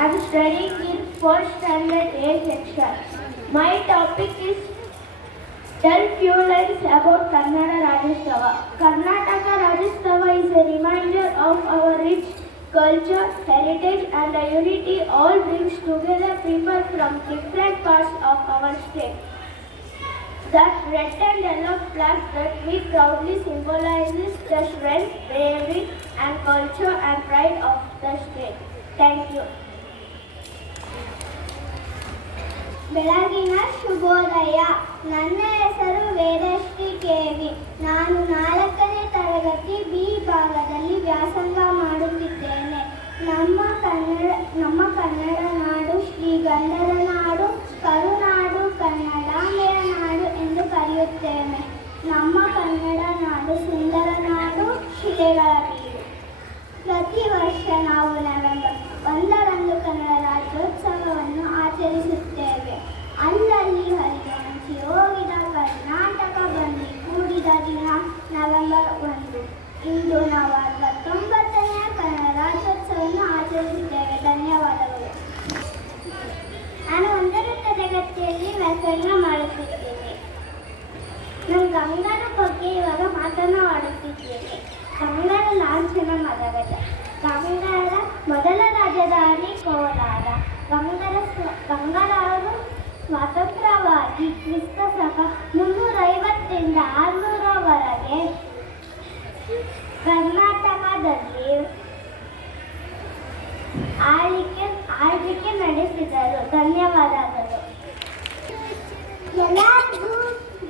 I'm studying in 4th standard A section. My topic is tell few lines about Kannada Rajyotsava. Karnataka Rajyotsava is a reminder of our rich culture, heritage and the unity all brings together people from different parts of our state. That red and yellow flag that we proudly symbolizes the strength, bravery and culture and pride of the state. Thank you. ಬೆಳಗಿನ ಶುಭೋದಯ. ನನ್ನ ಹೆಸರು Vedashree KV. ನಾನು 4ನೇ ತರಗತಿ B ಭಾಗದಲ್ಲಿ ವ್ಯಾಸಂಗ ಮಾಡುತ್ತಿದ್ದೇನೆ. ನಮ್ಮ ಕನ್ನಡ ನಾಡು ಶ್ರೀಗಂಧರ ನಾಡು, ಕರುನಾಡು, ಕನ್ನಡಾಂಬೆಯ ನಾಡು ಎಂದು ಕರೆಯುತ್ತೇವೆ. ನಮ್ಮ ಕನ್ನಡ ನಾಡು ಸುಂದರ ನಾಡು, ಶಿಲೆಗಳ ಬೀಡು. ಪ್ರತಿ ವರ್ಷ ನಾವು ನವೆಂಬರ್ 1ರಂದು ಕನ್ನಡ ರಾಜ್ಯೋತ್ಸವವನ್ನು ಆಚರಿಸುತ್ತೇವೆ. ಅಲ್ಲಲ್ಲಿ ಹರಿದು ಹೋಗಿದ ಕರ್ನಾಟಕ ಬಂದು ಕೂಡಿದ ದಿನ ನವೆಂಬರ್ 1. ಇಂದು ನಾವು 69ನೇ ಕನ್ನಡ ರಾಜ್ಯೋತ್ಸವವನ್ನು ಆಚರಿಸುತ್ತೇವೆ. ಧನ್ಯವಾದಗಳು. ನಾನು 1ನೇ ತರಗತಿಯಲ್ಲಿ ವ್ಯಾಸಂಗ ಮಾಡುತ್ತಿದ್ದೇನೆ. ನಾನು ಗಂಗನ ಬಗ್ಗೆ ಇವಾಗ ಮಾತನಾಡುತ್ತಿದ್ದೇನೆ. ಗಂಗರ ಲಾಂಛನ ಮದಗಜ. ಗಂಗರ ಮೊದಲ ರಾಜಧಾನಿ ಕೋಲಾರ. ಗಂಗರಾರು ಸ್ವತಂತ್ರವಾಗಿ ಕ್ರಿಸ್ತ ಶಕ 350ರಿಂದ 600ರವರೆಗೆ ಕರ್ನಾಟಕದಲ್ಲಿ ಆಳ್ವಿಕೆ ನಡೆಸಿದರು. ಧನ್ಯವಾದಗಳು. ಎಲ್ಲರಿಗೂ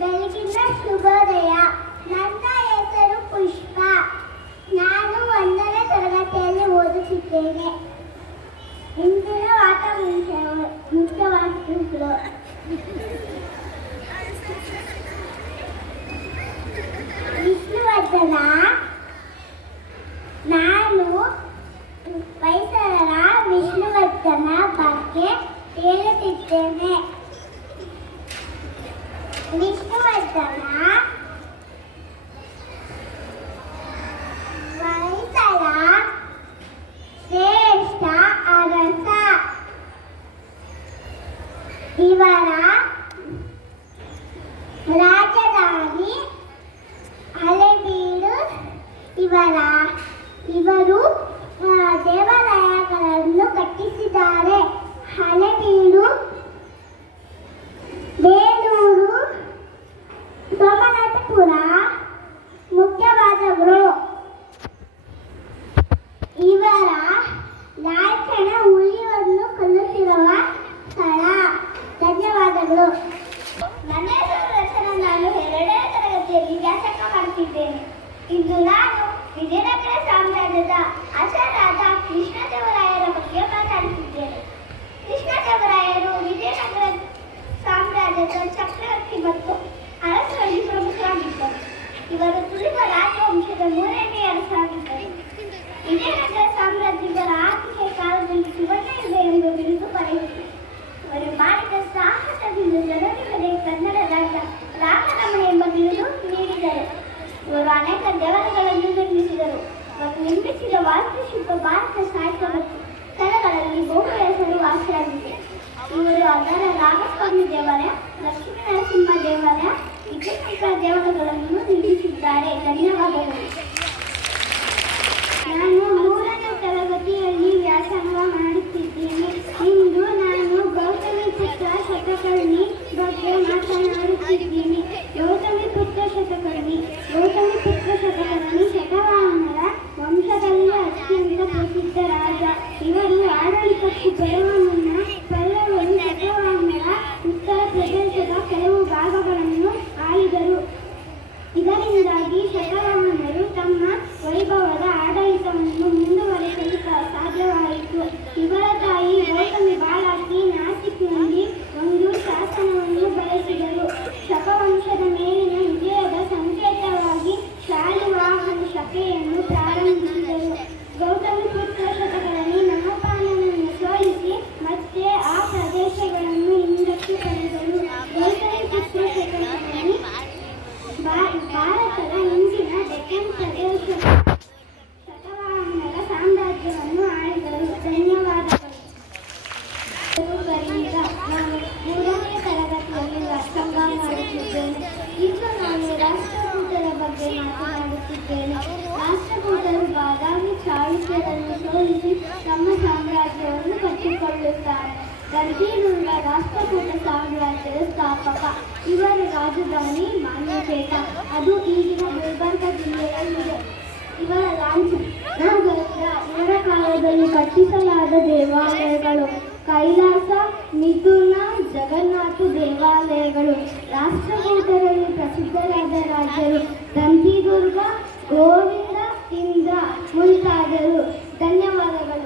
ಬೆಳಗಿನ ಶುಭೋದಯ. ನನ್ನ ಹೆಸರು ಪುಷ್ಪ. ನಾನು 1ನೇ ತರಗತಿಯಲ್ಲಿ ಓದುತ್ತಿದ್ದೇನೆ. ಇಂದಿನ ಮುಖ್ಯವಾಕ್ಯಗಳು. ವಿಷ್ಣುವರ್ಧನ. ನಾನು ಪರಿಸರ ವಿಷ್ಣುವರ್ಧನ ಬಗ್ಗೆ ಹೇಳುತ್ತಿದ್ದೇನೆ. ವಿಷ್ಣುವರ್ಧನ ಪರಿಸರ ಶ್ರೇಷ್ಠ ಅರಸ. ಇವರ ರಾಜಧಾನಿ ಹಳೆಬೀಡು. ಇವರು ದೇವಾಲಯಗಳನ್ನು ಕಟ್ಟಿಸಿದ್ದಾರೆ. ಹಳೆಬೀಡು, ಬೇಲೂರು, ಸೋಮನಾಥಪುರ ಮುಖ್ಯವಾದಗಳು. ಇವರ ಲಾಂಛನ ಹುಲಿಯನ್ನು ಕೊಲ್ಲುತ್ತಿರುವ ಸ್ಥಳ. ಧನ್ಯವಾದಗಳು. ನನ್ನ ಹೆಸರು ರಚನಾ. ನಾನು 2ನೇ ತರಗತಿಯಲ್ಲಿ ವ್ಯಾಸಂಗ ಮಾಡುತ್ತಿದ್ದೇನೆ. ಇಂದು ನಾನು ವಿಜಯನಗರ ಸಾಮ್ರಾಜ್ಯದ ಅರಸರಾದ ಕೃಷ್ಣದೇವರಾಯರ ಬಗ್ಗೆ ಮಾತನಾಡುತ್ತಿದ್ದೇನೆ. ಕೃಷ್ಣದೇವರಾಯರು ವಿಜಯನಗರ ಸಾಮ್ರಾಜ್ಯದ ಚಕ್ರವರ್ತಿ ಮತ್ತು ಅರಸರಲ್ಲಿ ಪ್ರಮುಖರಾಗಿದ್ದರು. ಇವರು ತುಳುವ ರಾಜವಂಶದ 3ನೇ ಅರಸರಾಗಿದ್ದರು. ವಿಜಯನಗರ ಸಾಮ್ರಾಜ್ಯದ ಆರ್ಥಿಕ ಕಾಲದಲ್ಲಿ ಸುವರ್ಣಯುಗ ಎಂಬ ಬಿರುದು ಪಡೆಯಿತು. ಇವರು ಮಾಡಿದ ಸಾಹಸದಿಂದ ಜನರಿಗೆ ಕನ್ನಡ ರಾಜ್ಯ ರಾಮರಮಣ ಎಂಬ ಬಿರುದು ನೀಡಿದರು. ಇವರು ಅನೇಕ ದೇವಾಲಯಗಳನ್ನು ನಿರ್ಮಿಸಿದರು. ಇವರು ನಿರ್ಮಿಸಿದ ವಾಸ್ತುಶಿಲ್ಪ ಭಾರತ ಸಾಹಿತ್ಯ ಮತ್ತು ಸ್ಥಳಗಳಲ್ಲಿ ಬಹು ಹೆಸರುವಾಸಿಯಾಗಿದೆ. ಇವರು ಅದರ ರಾಮಸ್ವಾಮಿ ದೇವಾಲಯ, ಲಕ್ಷ್ಮೀ ನರಸಿಂಹ ದೇವಾಲಯ, ವಿಜಯನಗರ ದೇವಾಲಯಗಳನ್ನು ನಿರ್ಮಿಸಿದ್ದಾರೆ. ಧನ್ಯವಾದಗಳು. ನಾನು 3ನೇ ತರಗತಿಯಲ್ಲಿ ವ್ಯಾಸಂಗ ಮಾಡುತ್ತಿದ್ದೇನೆ. ಇಂದು ನಾನು ಗೌತಮಿಪುತ್ರ ಶತಕರ್ಣಿ ಬಗ್ಗೆ ಮಾತನಾಡುತ್ತಿದ್ದೀನಿ. ಗೌತಮಿಪುತ್ರ ಶತಕರ್ಣಿ ಶತವಾಹನರ ವಂಶದಲ್ಲಿ ಅತ್ಯಂತ ಪ್ರಸಿದ್ಧ ರಾಜ. ಇವರು ಆಡಳಿತಕ್ಕೆ ಬರುವ ಮುನ್ನ ಪಲ್ಲವರು ಶತವಾಹನರ ಉತ್ತರ ಪ್ರದೇಶದ ಕೆಲವು ಭಾಗಗಳನ್ನು ಆಳಿದರು. ಇದರಿಂದಾಗಿ ಶತವಾಹನರು ಚಾಲುಕ್ಯರನ್ನು ಸೋಲಿಸಿ ತಮ್ಮ ಸಾಮ್ರಾಜ್ಯವನ್ನು ಕಟ್ಟಿಕೊಳ್ಳುತ್ತಾರೆ. ಗಂಭೀರುಳ್ಳ ರಾಷ್ಟ್ರಕೂಟ ಸಾಮ್ರಾಜ್ಯದ ಸ್ಥಾಪಕ. ಇವರ ರಾಜಧಾನಿ ಮಾನ್ಯಪೇಟ, ಅದು ಈಗಿನ ಗುಲ್ಬರ್ಗ ಜಿಲ್ಲೆಯಲ್ಲಿದೆ. ಇವರ ಲಾಂಛನ ಇವರ ಕಾಲದಲ್ಲಿ ಕಟ್ಟಿಸಲಾದ ದೇವಾಲಯಗಳು ಕೈಲಾಸ, ಮಿಥುನ, ಜಗನ್ನಾಥ ದೇವಾಲಯಗಳು. ರಾಷ್ಟ್ರಕೂಟರಲ್ಲಿ ಪ್ರಸಿದ್ಧರಾದ ರಾಜರು ದಂತಿದುರ್ಗ, ಗೋವಿಂದ, ಇಂದ್ರ ಮುಂತಾದರು. ಧನ್ಯವಾದಗಳು.